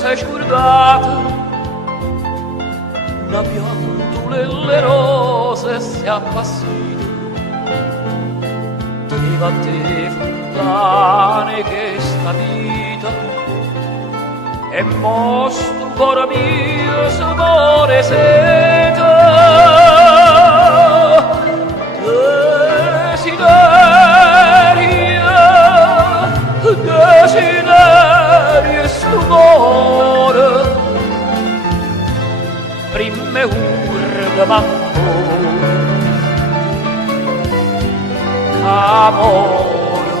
sei scurdata, una piantulélla rose si appassita, Tenevo a te funtane che sta vita, e mostro cuore mio s'amore sete, desiderio e stupore, primmo ùrdemo ammore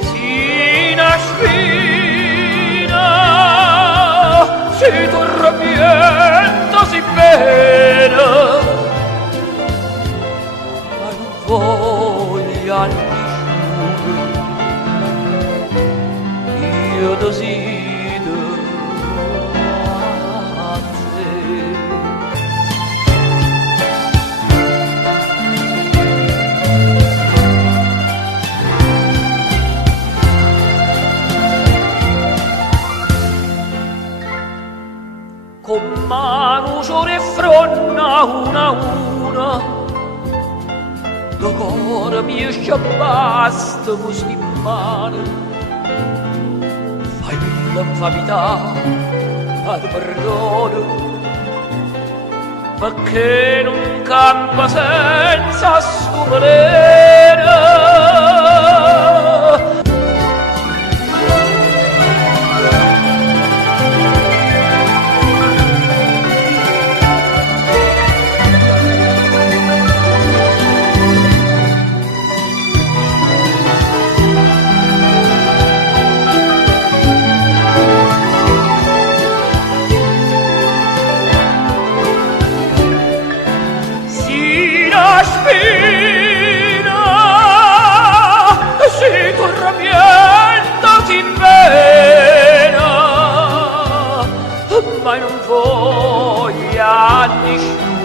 sina spina si turmiento si pena, ma non voglio nisciuna, io desidero a te. Comm'a sciore e ffronne una a una, do cuore mio sceppaste con mmane, fai vita, fa vita, ad perdono, perché non campa senza stupere. Spina si turmiento si pena, ma non voglio nisciuna,